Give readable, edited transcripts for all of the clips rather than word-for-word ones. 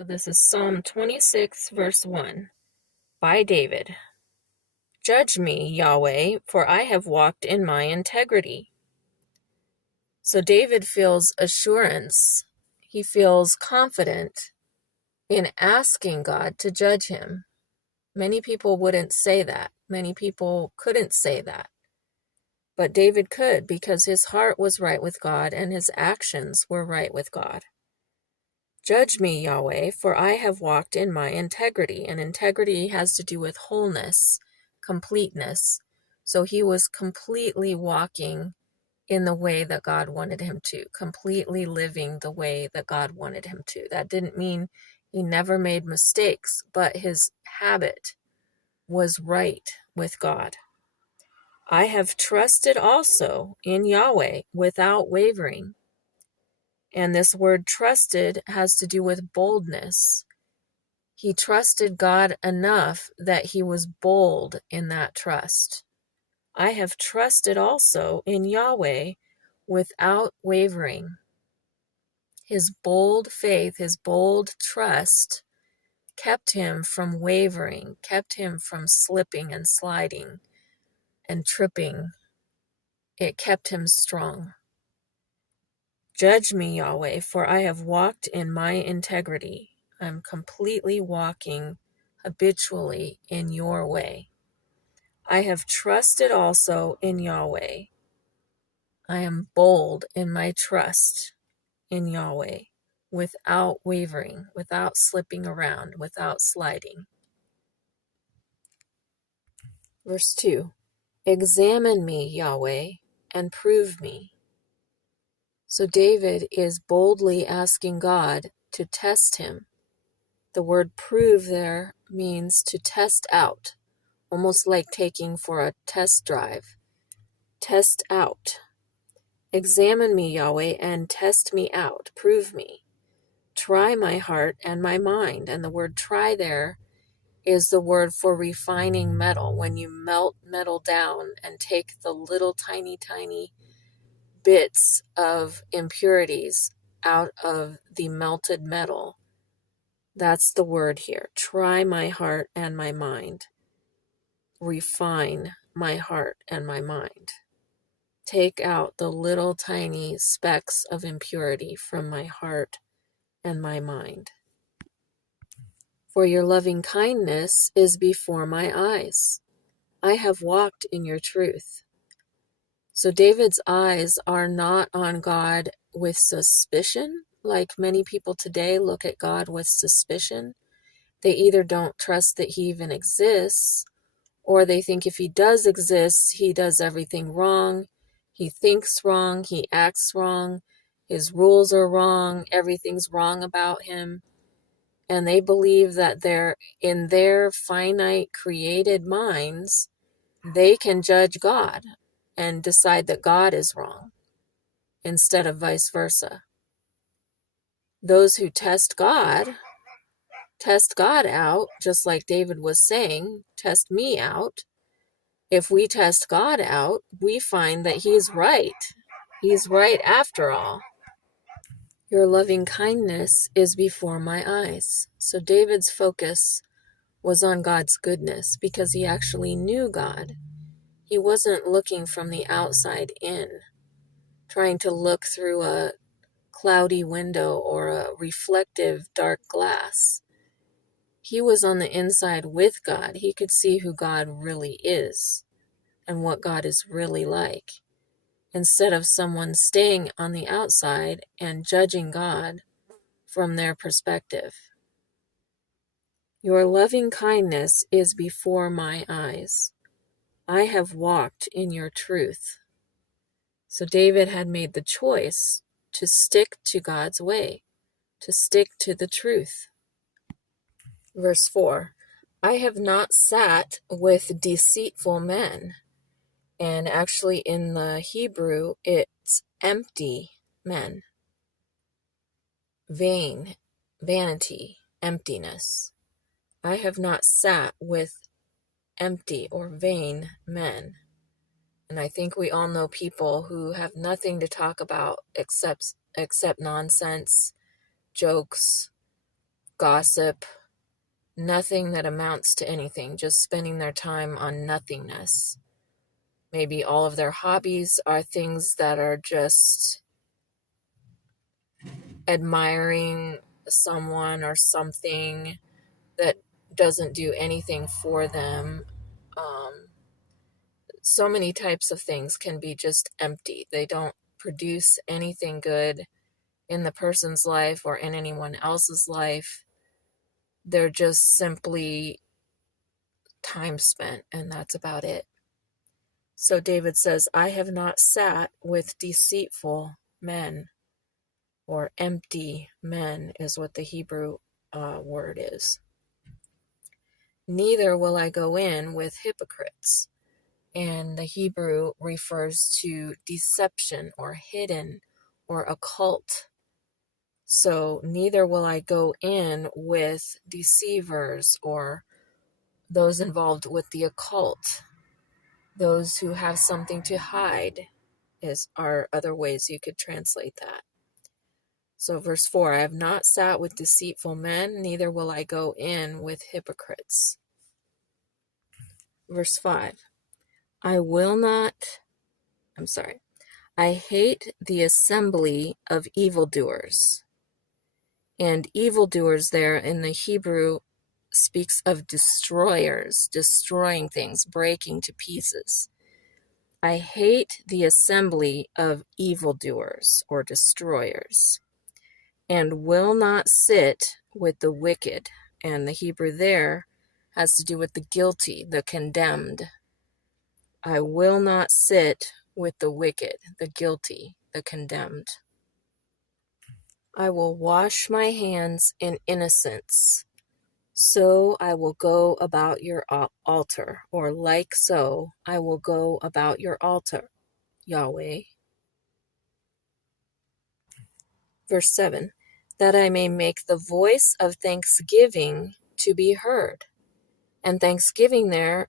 So this is Psalm 26, verse 1, by David. Judge me, Yahweh, for I have walked in my integrity. So David feels assurance. He feels confident in asking God to judge him. Many people wouldn't say that. Many people couldn't say that. But David could, because his heart was right with God and his actions were right with God. Judge me, Yahweh, for I have walked in my integrity. And integrity has to do with wholeness, completeness. So he was completely walking in the way that God wanted him to, completely living the way that God wanted him to. That didn't mean he never made mistakes, but his habit was right with God. I have trusted also in Yahweh without wavering. And this word trusted has to do with boldness. He trusted God enough that he was bold in that trust. I have trusted also in Yahweh without wavering. His bold faith, his bold trust kept him from wavering, kept him from slipping and sliding and tripping. It kept him strong. Judge me, Yahweh, for I have walked in my integrity. I'm completely walking habitually in your way. I have trusted also in Yahweh. I am bold in my trust in Yahweh, without wavering, without slipping around, without sliding. Verse 2, examine me, Yahweh, and prove me. So David is boldly asking God to test him. The word prove there means to test out, almost like taking for a test drive. Test out. Examine me, Yahweh, and test me out. Prove me. Try my heart and my mind. And the word try there is the word for refining metal. When you melt metal down and take the little tiny bits of impurities out of the melted metal. That's the word here. Try my heart and my mind. Refine my heart and my mind. Take out the little tiny specks of impurity from my heart and my mind. For your loving kindness is before my eyes. I have walked in your truth. So David's eyes are not on God with suspicion, like many people today look at God with suspicion. They either don't trust that he even exists, or they think if he does exist, he does everything wrong. He thinks wrong, he acts wrong, his rules are wrong, everything's wrong about him. And they believe that in their finite created minds, they can judge God and decide that God is wrong, instead of vice versa. Those who test God out, just like David was saying, test me out. If we test God out, we find that he's right. He's right after all. Your loving kindness is before my eyes. So David's focus was on God's goodness because he actually knew God. He wasn't looking from the outside in, trying to look through a cloudy window or a reflective dark glass. He was on the inside with God. He could see who God really is and what God is really like, instead of someone staying on the outside and judging God from their perspective. Your loving kindness is before my eyes. I have walked in your truth. So David had made the choice to stick to God's way, to stick to the truth. Verse 4, I have not sat with deceitful men. And actually in the Hebrew, it's empty men. Vain, vanity, emptiness. I have not sat with empty or vain men. And I think we all know people who have nothing to talk about except nonsense, jokes, gossip, nothing that amounts to anything, just spending their time on nothingness. Maybe all of their hobbies are things that are just admiring someone or something that doesn't do anything for them. So many types of things can be just empty. They don't produce anything good in the person's life or in anyone else's life. They're just simply time spent, and that's about it. So David says, I have not sat with deceitful men, or empty men is what the Hebrew word is. Neither will I go in with hypocrites. And the Hebrew refers to deception or hidden or occult. So neither will I go in with deceivers or those involved with the occult. Those who have something to hide are other ways you could translate that. So verse 4, I have not sat with deceitful men, neither will I go in with hypocrites. Verse 5, I hate the assembly of evildoers. And evildoers there in the Hebrew speaks of destroyers, destroying things, breaking to pieces. I hate the assembly of evildoers or destroyers, and will not sit with the wicked. And the Hebrew there has to do with the guilty, the condemned. I will not sit with the wicked, the guilty, the condemned. I will wash my hands in innocence. So I will go about your altar, or like so I will go about your altar, Yahweh. Verse 7, that I may make the voice of thanksgiving to be heard. And thanksgiving there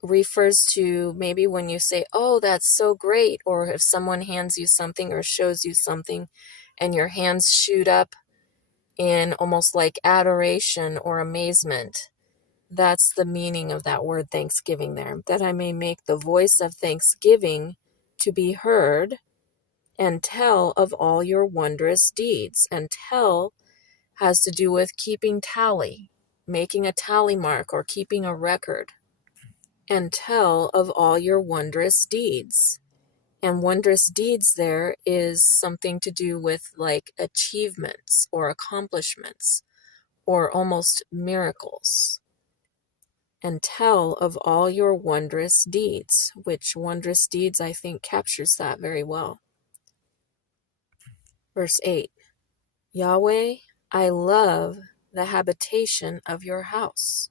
refers to maybe when you say, oh, that's so great, or if someone hands you something or shows you something and your hands shoot up in almost like adoration or amazement. That's the meaning of that word thanksgiving there. That I may make the voice of thanksgiving to be heard and tell of all your wondrous deeds. And tell has to do with keeping tally, making a tally mark or keeping a record. And tell of all your wondrous deeds. And wondrous deeds there is something to do with like achievements or accomplishments or almost miracles. And tell of all your wondrous deeds, which wondrous deeds I think captures that very well. Verse 8, Yahweh, I love the habitation of your house.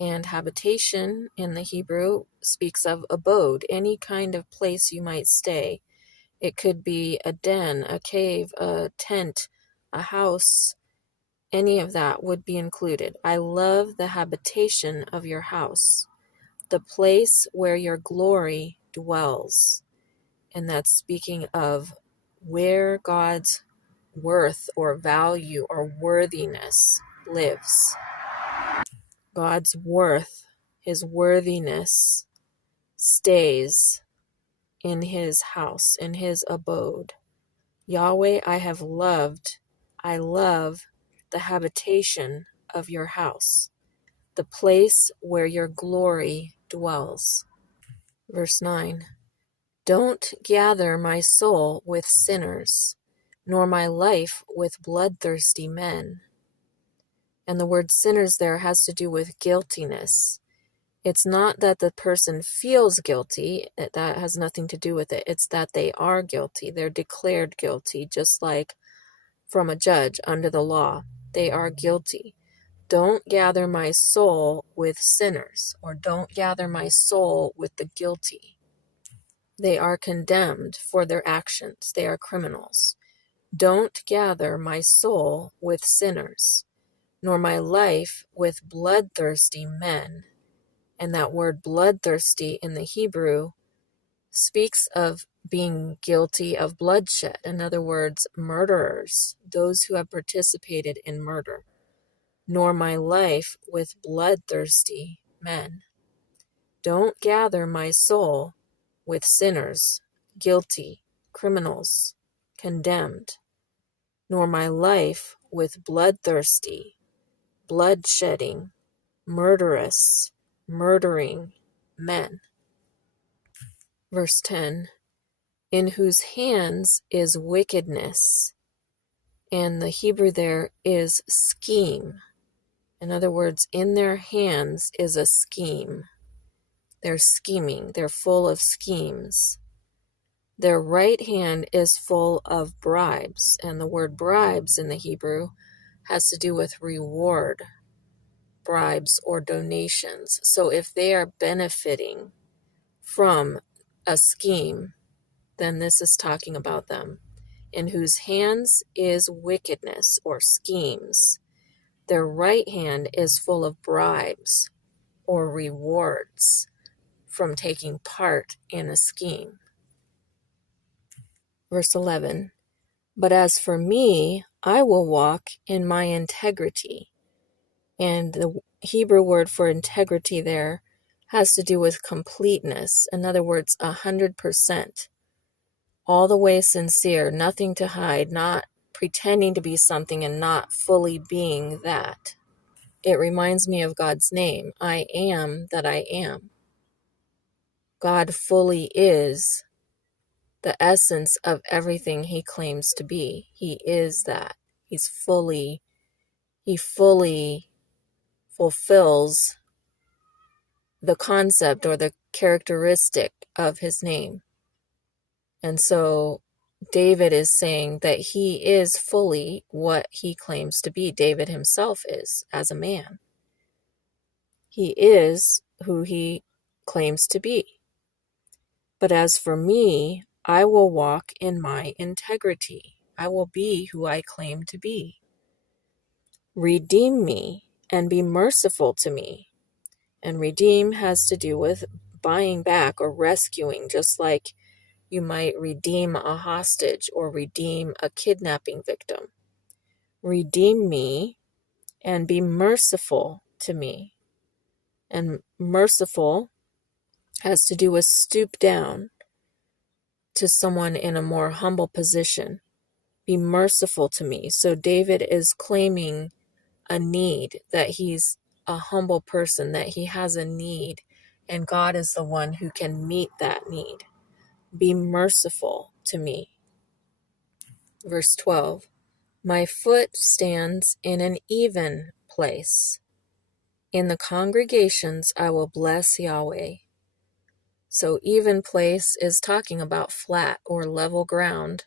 And habitation in the Hebrew speaks of abode, any kind of place you might stay. It could be a den, a cave, a tent, a house. Any of that would be included. I love the habitation of your house, the place where your glory dwells. And that's speaking of where God's worth or value or worthiness lives. God's worth, his worthiness, stays in his house, in his abode. Yahweh, I love the habitation of your house, the place where your glory dwells. Verse 9, don't gather my soul with sinners, nor my life with bloodthirsty men. And the word sinners there has to do with guiltiness. It's not that the person feels guilty, that has nothing to do with it. It's that they are guilty. They're declared guilty, just like from a judge under the law. They are guilty. Don't gather my soul with sinners, or don't gather my soul with the guilty. They are condemned for their actions. They are criminals. Don't gather my soul with sinners, nor my life with bloodthirsty men. And that word bloodthirsty in the Hebrew speaks of being guilty of bloodshed. In other words, murderers, those who have participated in murder. nor my life with bloodthirsty men. Don't gather my soul with sinners, guilty, criminals, condemned, nor my life with bloodthirsty, bloodshedding, murderous, murdering men. Verse 10, in whose hands is wickedness, and the Hebrew there is scheme. In other words, in their hands is a scheme. They're scheming. They're full of schemes. Their right hand is full of bribes. And the word bribes in the Hebrew has to do with reward, bribes, or donations. So if they are benefiting from a scheme, then this is talking about them. In whose hands is wickedness or schemes. Their right hand is full of bribes or rewards from taking part in a scheme. Verse 11, but as for me, I will walk in my integrity. And the Hebrew word for integrity there has to do with completeness. In other words, 100%. All the way sincere, nothing to hide, not pretending to be something and not fully being that. It reminds me of God's name. I am that I am. God fully is the essence of everything he claims to be. He is that. He fully fulfills the concept or the characteristic of his name. And so David is saying that he is fully what he claims to be. David himself is as a man. He is who he claims to be. But as for me, I will walk in my integrity. I will be who I claim to be. Redeem me and be merciful to me. And redeem has to do with buying back or rescuing, just like you might redeem a hostage or redeem a kidnapping victim. Redeem me and be merciful to me. And merciful has to do with stoop down to someone in a more humble position. Be merciful to me. So David is claiming a need, that he's a humble person, that he has a need, and God is the one who can meet that need. Be merciful to me. Verse 12, my foot stands in an even place. In the congregations I will bless Yahweh. So even place is talking about flat or level ground,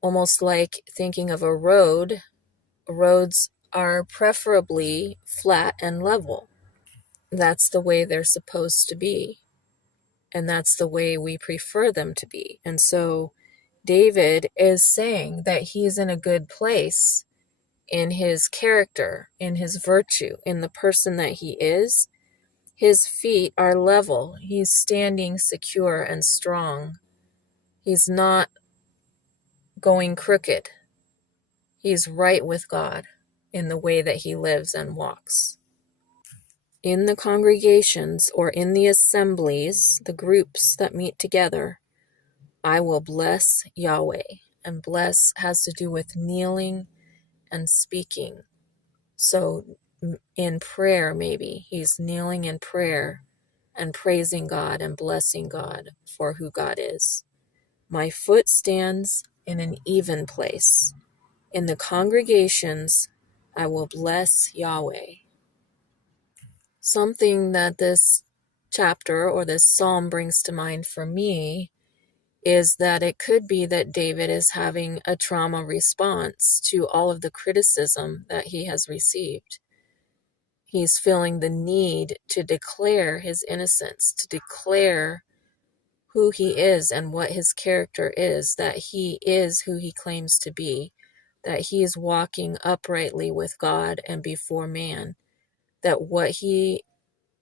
almost like thinking of a road. Roads are preferably flat and level. That's the way they're supposed to be. And that's the way we prefer them to be. And so David is saying that he's in a good place in his character, in his virtue, in the person that he is. His feet are level. He's standing secure and strong. He's not going crooked. He's right with God in the way that he lives and walks. In the congregations or in the assemblies, the groups that meet together, I will bless Yahweh. And bless has to do with kneeling and speaking. So in prayer, maybe he's kneeling in prayer and praising God and blessing God for who God is. My foot stands in an even place. In the congregations, I will bless Yahweh. Something that this chapter or this psalm brings to mind for me is that it could be that David is having a trauma response to all of the criticism that he has received. He's feeling the need to declare his innocence, to declare who he is and what his character is, that he is who he claims to be, that he is walking uprightly with God and before man, that what he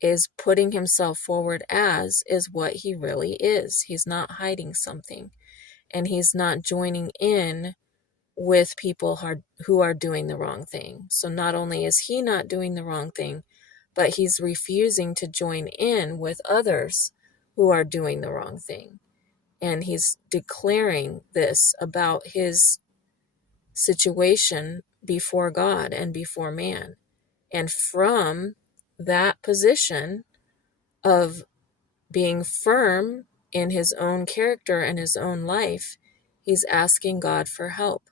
is putting himself forward as is what he really is. He's not hiding something, and he's not joining in with people who are doing the wrong thing. So not only is he not doing the wrong thing, but he's refusing to join in with others who are doing the wrong thing. And he's declaring this about his situation before God and before man. And from that position of being firm in his own character and his own life, he's asking God for help.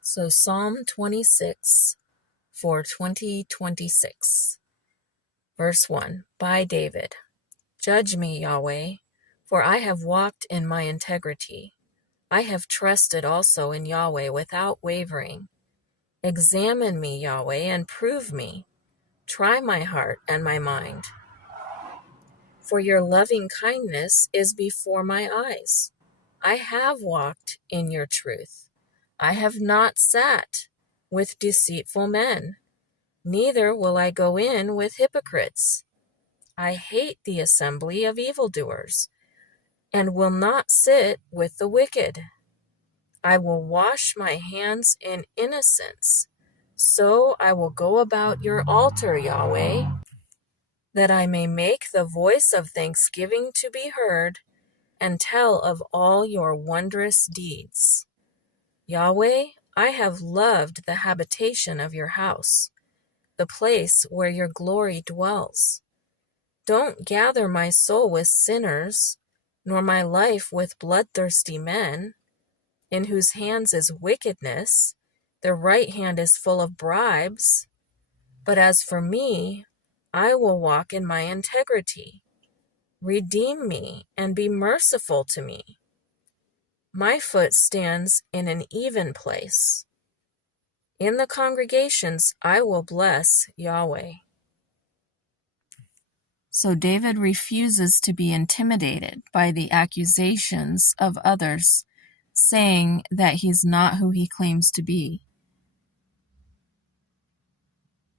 So Psalm 26 for 2026. Verse 1, by David. Judge me, Yahweh, for I have walked in my integrity. I have trusted also in Yahweh without wavering. Examine me, Yahweh, and prove me. Try my heart and my mind. For your loving kindness is before my eyes. I have walked in your truth. I have not sat with deceitful men, neither will I go in with hypocrites. I hate the assembly of evildoers, and will not sit with the wicked. I will wash my hands in innocence. So I will go about your altar, Yahweh, that I may make the voice of thanksgiving to be heard and tell of all your wondrous deeds. Yahweh, I have loved the habitation of your house, the place where your glory dwells. Don't gather my soul with sinners, nor my life with bloodthirsty men, in whose hands is wickedness, their right hand is full of bribes. But as for me, I will walk in my integrity. Redeem me and be merciful to me. My foot stands in an even place. In the congregations, I will bless Yahweh. So David refuses to be intimidated by the accusations of others, saying that he's not who he claims to be.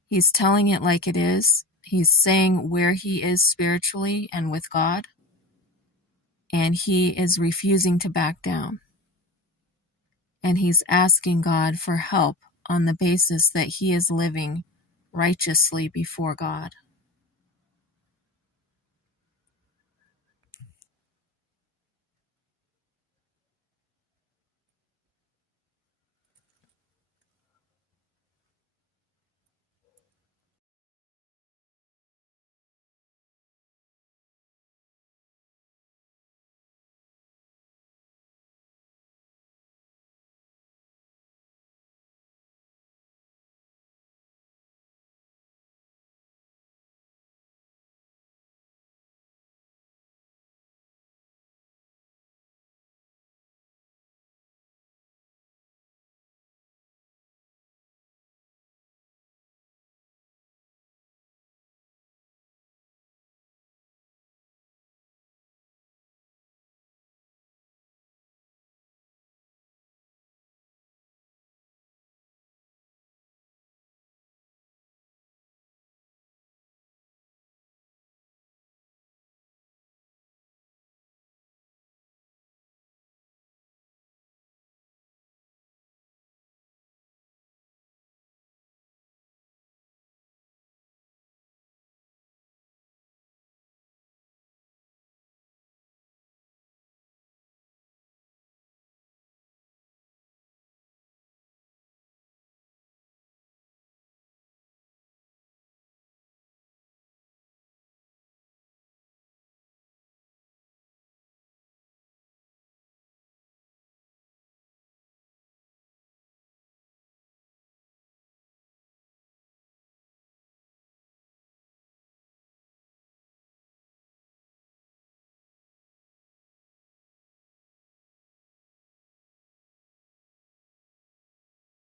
He's telling it like it is. He's saying where he is spiritually and with God, and he is refusing to back down. And he's asking God for help on the basis that he is living righteously before God.